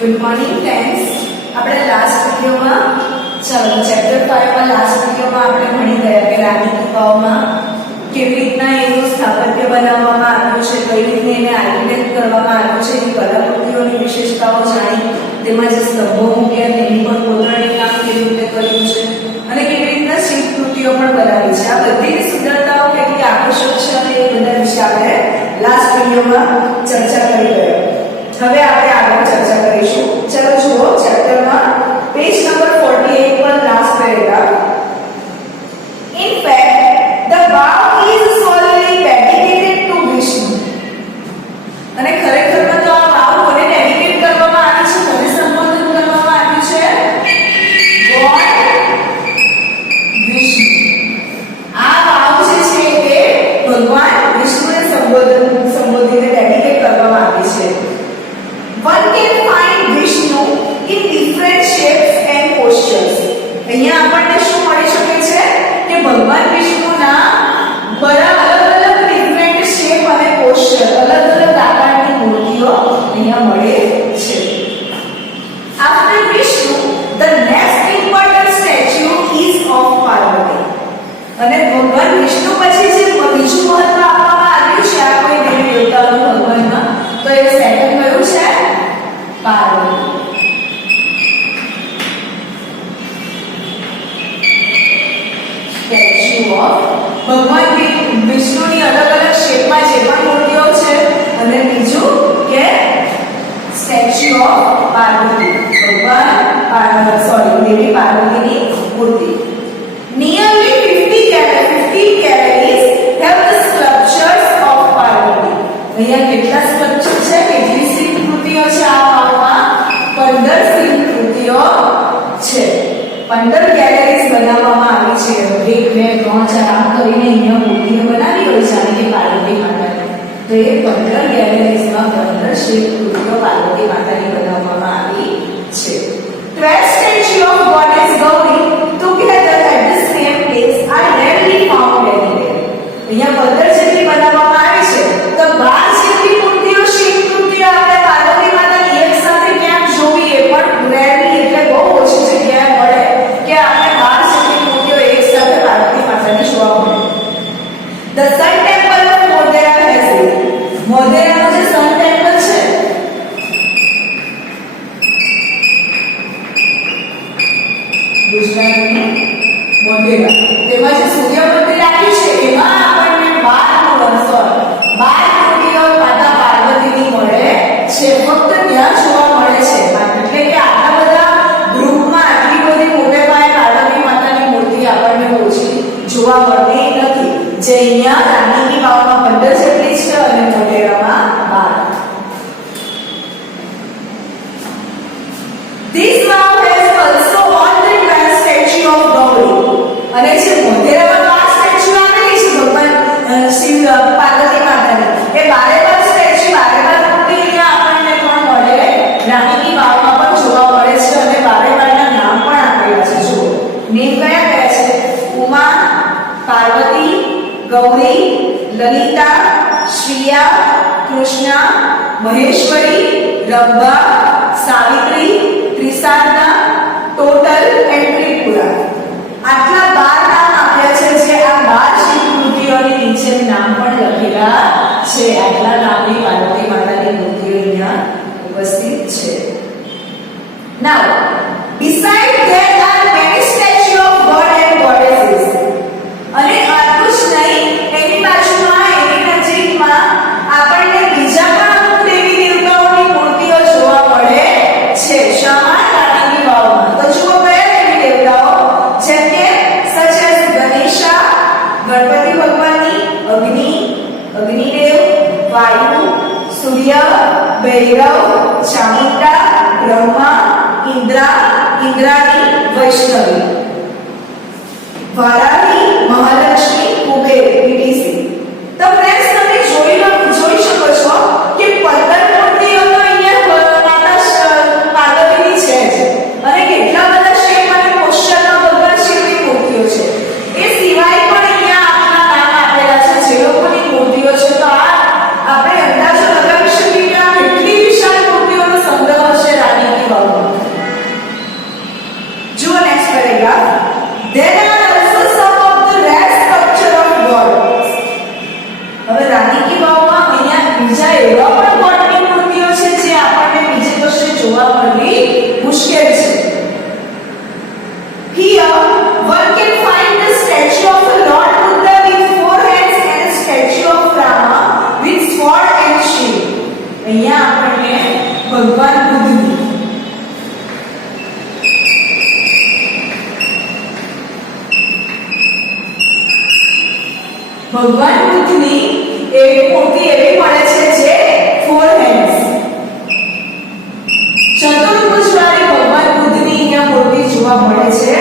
Good morning friends. આપણે last વિડિયોમાં chapter 5 માં last વિડિયોમાં આપણે ભણી ગયા કે રાણી કુકાઓમાં કેવી રીતના એનું સ્થાપત્ય બનાવવામાં આવ્યું છે, કઈ રીતે એને આર્કિટેક્ટ કરવામાં આવ્યું છે, એની કલાકૃતિઓની વિશેષતાઓ જાણી, તેમાં જે સ્તંભો મૂક્યા તેની પર કોતરણી કામ કેવી રીતે કર્યું છે અને કેવી રીતના શિલ્પકૃતિઓ પણ બનાવી છે. આ બધી સુંદરતાઓ કેટલી આકર્ષક છે અને એ બધા વિશે આપણે લાસ્ટ વિડિયોમાં ચર્ચા કરી ગયા. હવે આપણે આગળ ચર્ચા કરીશું. ચલો જુઓ ચેપ્ટરમાં પેજ નંબર 48 પર last paragraph. In fact, the vow is solely dedicated to Vishnu. અને ખરેખરમાં તો આ vow કોને ડેડિકેટ કરવામાં આવી છે, કોને સંબોધન કરવામાં આવ્યું છે? ગોડ વિષ્ણુ. આ vow જે છે તે ભગવાન વિષ્ણુને સંબોધીને ડેડિકેટ કરવામાં આવી છે. One can find Vishnu in different shapes and postures. અહીંયા આપણને શું મળી શકે છે કે ભગવાન વિષ્ણુના બડા અલગ-અલગ ડિફરન્ટ શેપ અને પોસ્ચર, અલગ-અલગ આકારની મૂર્તિઓ અહીંયા મળે છે. After Vishnu, the next important statue is of Parvati. અને ભગવાન વિષ્ણુ પછી જે બીજું મહત્વ આપવામાં આવ્યું છે આ કોઈ દેવી દેવતાઓના ભગવાનમાં, તો એ સેકન્ડ કયું છે? પાર્વતી. સ્ટેચ્યુ ઓફ ભગવાન વિષ્ણુની અલગ-અલગ શેપમાં જે પણ મૂર્તિઓ છે અને બીજું કે સ્ટેચ્યુ ઓફ પાર્વતી, દેવી પાર્વતીની મૂર્તિ. Nearly 15 galleries have the sculptures of Parvati. અહીંયા કેટલા સ્કલ્પચર છે, કેટલી શિલ્પકૃતિઓ છે? આ વાવમાં 15 શિલ્પકૃતિઓ છે. 15 ગેલેરીઝ બનાવવામાં આવી છે. 1 2 3 4 આમ કરીને અહીંયા મૂર્તિઓ બનાવી હોય છે અને કે પાર્વતી માતાની. તો એ 15 ગેલેરીઝમાં 15 શિલ્પકૃતિઓ પાર્વતી માતાની બનાવવામાં આવી છે. 12 statues of goddess Gauri together at the same place are rarely found anywhere. અહીંયા 15 જેટલી બનાવવામાં આવી છે તો 12 જેટલી મૂર્તિઓ શિલ્પકૃતિઓ આપણે પાર્વતી માતાની એક સાથે ક્યાંક જોવી એ પણ રેરલી, એટલે બહુ ઓછી જગ્યાએ મળે કે આપણે 12 જેટલી મૂર્તિઓ એક સાથે પાર્વતી માતાની જોવા મળે. The Sun Temple of Modhera has it. મોઢેરાનું જે સન ટેમ્પલ છે ગુજરાતનું મોઢેરા, તેમાં જે સૂર્ય મંદિર આવ્યું છે એમાં આપણને 12 મૂર્તિઓ માતા પાર્વતીની મળે છે. ફક્ત ત્યાં જોવા મળે છે. એટલે કે આટલા બધા ગ્રુપમાં આટલી બધી મોટે પાયે પાર્વતી માતાની મૂર્તિ આપણને ઓછી જોવા મળતી નથી. જે અહીંયા રાણીની વાવમાં 15 જેટલી છે અને મોઢેરામાં 12. This vow has also all the 12 statue of Gauri. અને જે મોઢેરામાં 12 સ્ટેચ્યુ આવેલી છે ભગવાન શિવ પાર્વતી માતાની, એ 12 સ્ટેચ્યુ 12 મૂર્તિ અહીંયા આપણને પણ મળે. રાણીની વાવમાં પણ જોવા મળે છે અને 12 ના નામ પણ આપેલા છે. જુઓ નેમ કયા કયા છે? Uma, Parvati, Gauri, Lalita, Shriya, Krishna, Maheshwari, Rambha, Savitri, Trisharada, total and Tripura. આટલા 12 નામ આપ્યા છે. જે આ 12 શિલ્પકૃતિઓની નીચે નામ પણ લખેલા છે. આટલા નામની પાર્વતી માતાની મૂર્તિઓ અહીંયા ઉપસ્થિત છે. Now, beside there are many statues of god and goddesses. અને આટલું જ નહીં, એની બાજુમાં એની નજીકમાં આપણને બીજા પણ અમુક દેવી દેવતાઓની મૂર્તિઓ જોવા મળે છે. શામાં? રાણીની વાવમાં. તો જુઓ કયા દેવી દેવતાઓ? જેમ કે સચ એઝ ગણેશા, ગણપતિ ભગવાનની, અગ્નિદેવ, વાયુ, સૂર્ય, ભૈરવ, ચામુંડા, બ્રહ્મા, ઇન્દ્રાણી, વૈષ્ણવી, વારાહી, મહાલક્ષ્મી, કુબેર, etc. તો ફ્રેન્ડ્સ તમે જોઈ શકો છો કે 15 મૂર્તિઓ તો અહીંયા માતા પાર્વતીની છે જ અને કેટલા બધા શેપ અને પોસ્ચરમાં ભગવાન શિવની મૂર્તિઓ છે. એ સિવાય પણ અહીંયા આપણા નામ આપેલા છે જે લોકોની મૂર્તિઓ છે. તો આ આપણે અંદાજો લગાવી શકીએ કે આ કેટલી વિશાળ મૂર્તિઓનો સંગ્રહ છે રાણી બીજા એવા પણ ગોળની મૂર્તિઓ છે જે આપણને બીજે કશે જોવા મળવી મુશ્કેલ છે. Here one can find the statue of the Lord Buddha with four hands and a statue of Rama with sword and shield. અહીંયા આપણને ભગવાન બુદ્ધની એક મૂર્તિ એવી મળે છે જે ફોર હેન્ડ્સ ચતુર્ભુજવાળી ભગવાન બુદ્ધની અહીંયા મૂર્તિ જોવા મળે છે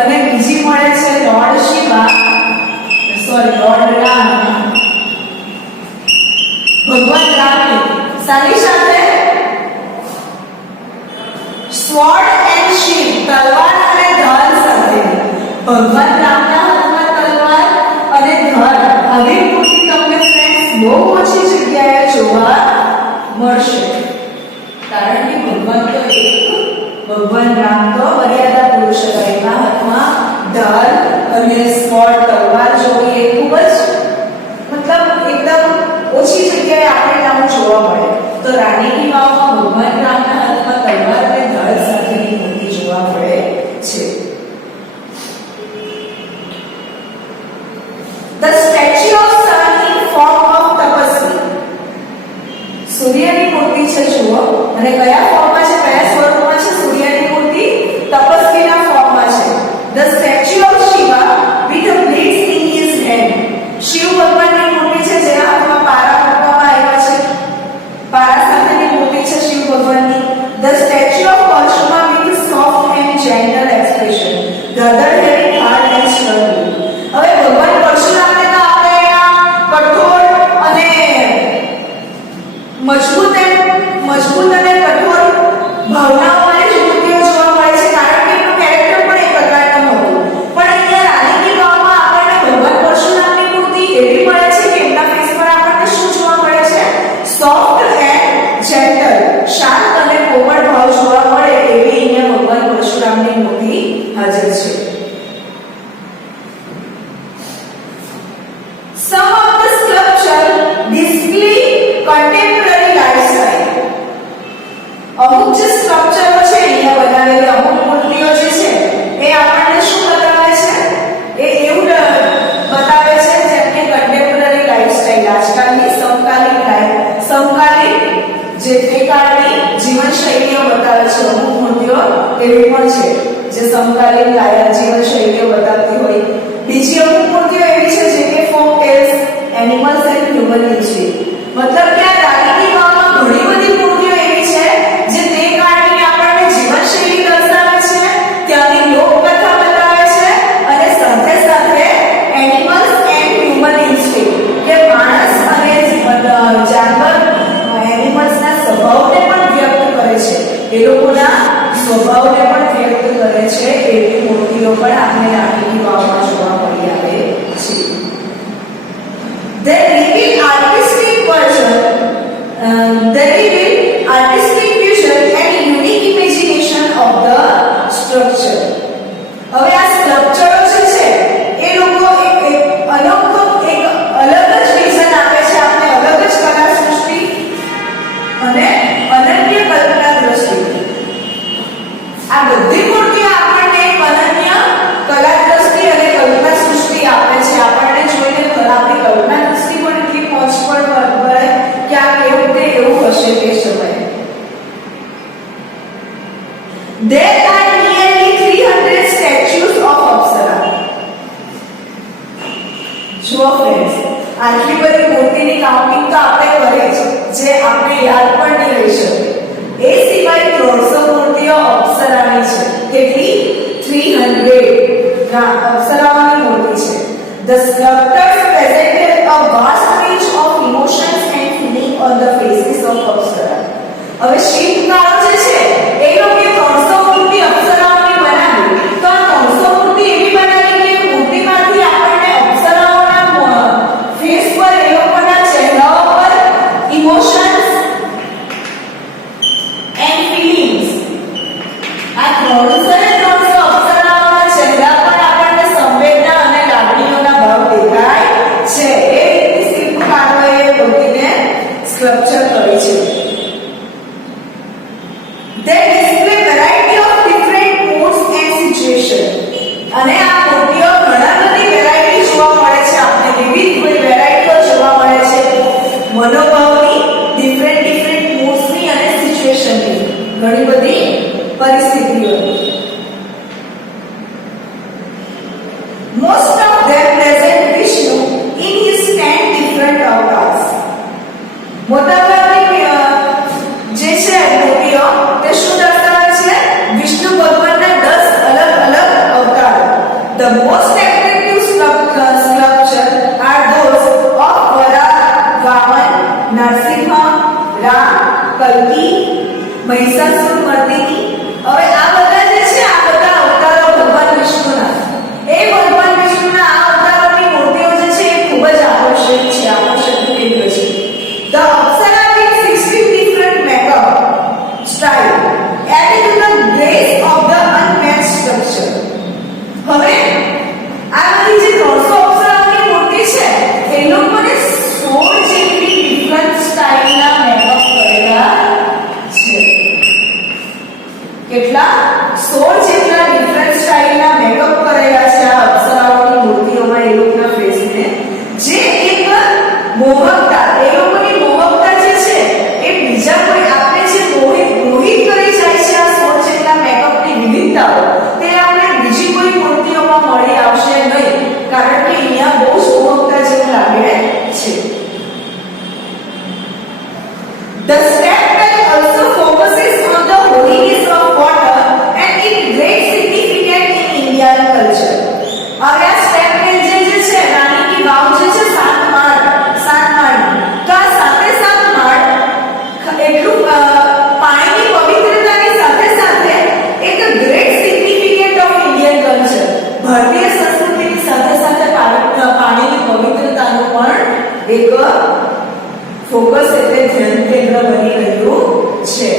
અને બીજી મળે છે લોર્ડ રામ ભગવાન રામની સાની સાથે સ્વોર્ડ એન્ડ શીલ્ડ તલવાર અને ઢાલ સાથે ભગવાન રામના હાથમાં તલવાર અને ઢાલ આવી મૂર્તિ તમને ફ્રેન્ડ્સ બહુ ઓછી જગ્યાએ જોવા મળશે કારણ કે ભગવાન રામ તો મર્યાદા પુરુષ હતા એના હાથમાં ઢાલ અને સ્વોર્ડ તલવાર જોવી એ ખૂબ જ મતલબ એકદમ ઓછી જગ્યાએ આપણે નામ જોવા મળે તો રાણીની વાવમાં ભગવાન રામના હાથમાં તલવાર અને ઢાલ સાથેની મૂર્તિ જોવા મળે છે. The statue of sun in form of tapasvi સૂર્યની મૂર્તિ છે જુઓ અને કયા ફોર્મમાં છે કયા સ્વરૂપમાં છે સૂર્યની મૂર્તિ તપસ્વીના ફોર્મમાં છે. The statue of Shiva with a blade in his hand Shiv ભગવાનની મૂર્તિ છે જેના હાથમાં પારા મૂકવામાં આવ્યા છે પારા સાથેની મૂર્તિ છે શિવ ભગવાનની. The statue of Parshuma with soft and gentle expression the other having hard and stern. હવે ભગવાન પરશુરામને તો આપણે એના કઠોર અને મજબૂત અને કઠોર ભાવનાઓવાળી મૂર્તિઓ જોવા મળે છે કારણ કે એનું કેરેક્ટર પણ એક પ્રકારનું હતું પણ અહીંયા રાણીની વાવમાં આપણને ભગવાન પરશુરામની મૂર્તિ એવી મળે છે કે એમના ફેસ પર આપણને શું જોવા મળે છે સોફ્ટ એન્ડ જેન્ટલ શાંત અને કોમળ ભાવ જોવા મળે એવી અહીંયા ભગવાન પરશુરામની મૂર્તિ હાજર છે. Some of the sculpture display contemporary lifestyle. અમુક જે સ્ટ્રક્ચરો છે અહીંયા બનાવેલી અમુક મૂર્તિઓ જે છે એ આપણને શું બતાવે છે એ એવું બતાવે છે જેમ કે કન્ટેમ્પરરી લાઈફસ્ટાઈલ આજકાલની સમકાલીન જે તે કાળની જીવનશૈલીઓ બતાવે છે અમુક મૂર્તિઓ એવી પણ છે જે સમકાલીન જીવનશૈલીઓ બતાવતી હોય. બીજી અમુક મૂર્તિઓ એવી છે જે કે folk tales animals and human history મતલબ કે આ રાણીની વાવમાં ઘણી બધી મૂર્તિઓ એવી છે જે તે કાળની આપણને જીવનશૈલી દર્શાવે છે ત્યાંની લોકકથા બતાવે છે અને સાથે સાથે એનિમલ્સ એન્ડ હ્યુમન હિસ્ટ્રી કે માણસ અને જાનવર એનિમલ્સના સ્વભાવને પણ વ્યક્ત કરે છે એ લોકોના સ્વભાવને પણ વ્યક્ત કરે છે એવી મૂર્તિઓ પણ આપણે રાણીની વાવમાં જોવા મળી આવે છે. They reveal artistic vision and unique imagination of the structure. હવે આ સ્ટ્રક્ચરો જે છે એ લોકો એક અલગ જ વિઝન આપે છે આપણે અલગ જ કલા સૃષ્ટિ અને અનન્ય કલ્પના દ્રષ્ટિ. આ બધી મૂર્તિઓ આપણને એક અનન્ય કલા દ્રષ્ટિ અને કલ્પના સૃષ્ટિ આપે છે આપણને જોઈને આપણી કલ્પના દૃષ્ટિ પણ એટલી પહોંચ પડે કે આ કેવું તે એવું હશે તે સમયે. There are nearly 300 statues of Apsara. જો ફ્રેન્ડ્સ આટલી બધી મૂર્તિની કાઉન્ટિંગ તો આપણે કરી જે આપણે યાદ પણ નહીં રહી શકે એ સિવાય 300 મૂર્તિઓ અપ્સરાની છે. કેટલી 300 અપ્સરાઓની મૂર્તિ છે. The sculptors presented a vast range of emotions and feeling on the faces of Apsara. હવે શિલ્પકારો જે છે એ લોકોએ 300 મૂર્તિ અપ્સરાઓની બનાવી તો આ 300 મૂર્તિ એવી બનાવી કે મૂર્તિમાંથી આપણને અપ્સરાઓના ફેસ પર એ લોકોના ચહેરાઓ પર ઇમોશન્સ એન્ડ ફીલિંગ્સ આ 300 અપ્સરાઓના ચહેરા પર આપણને સંવેદના અને લાગણીઓના ભાવ દેખાય છે. એ રીતે શિલ્પકારોએ મૂર્તિને સ્કલ્પચર કરી છે. They display variety of different moods and situation. અને આ મૂર્તિઓ ઘણા બધી વેરાયટી જોવા મળે છે, આપણે વિવિધ વેરાયટીઓ જોવા મળે છે મનોભાવની, ડિફરન્ટ મૂડ્સની અને સિચ્યુએશનની, ઘણી બધી પરિસ્થિતિઓની. Most of them present Vishnu in his 10 different avatars. મોટાભાગની જે છે મૂર્તિઓ તે શું દર્શાવે છે? વિષ્ણુ ભગવાનના 10 અલગ અવતાર. The most attractive sculpture are those of Varaha, Vaman, Narsimha, Ram, Kalki, Mahishasuramardiनी. હવે આ બધા જે છે, આ બધા અવતારો ભગવાન વિષ્ણુના, એ ભગવાન વિષ્ણુના આ અવતારોની મૂર્તિઓ જે છે એ ખૂબ જ આકર્ષક છે, આકર્ષકનું કેન્દ્ર છે. The Apsara with 16 different makeup style added to the grace of the unmatched structure. હવે આ બધી જે 300 અપ્સરાઓની મૂર્તિ છે એ લોકોને 16 જેટલી ડિફરન્ટ સ્ટાઇલના મેકઅપ કરેલા છે. કેટલા? 16 જેટલા ડિફરન્ટ સ્ટાઇલના મેકઅપ કરેલા છે આ અપ્સરાઓની મૂર્તિઓમાં એ લોકોના ફેસને, જે એક મોહકતા, એ લોકોની મોહકતા જે છે એ બીજા કોઈ આપણે જે મોહિત કરી જાય છે આ 16 જેટલા મેકઅપની વિવિધતાઓ, તે આપણે બીજી કોઈ મૂર્તિઓમાં મળી આવશે નહીં, કારણ કે અહીંયા બહુ જ મોહકતા જેવું લાગે છે. The step well also focuses on the holiness of water and its great significance in Indian culture. હવે આ સ્ટેપ વેલ જે છે, રાણી કી વાવ જે છે, 7 માળની, તો આ સાથે 7 માળ એટલું પાણીની પવિત્રતાની સાથે સાથે એક great significant of Indian culture, ભારતીય સંસ્કૃતિની સાથે સાથે પાણીની પવિત્રતાનું પણ એક ફોકસ એટલે ધ્યાન કેન્દ્ર બની રહ્યું છે.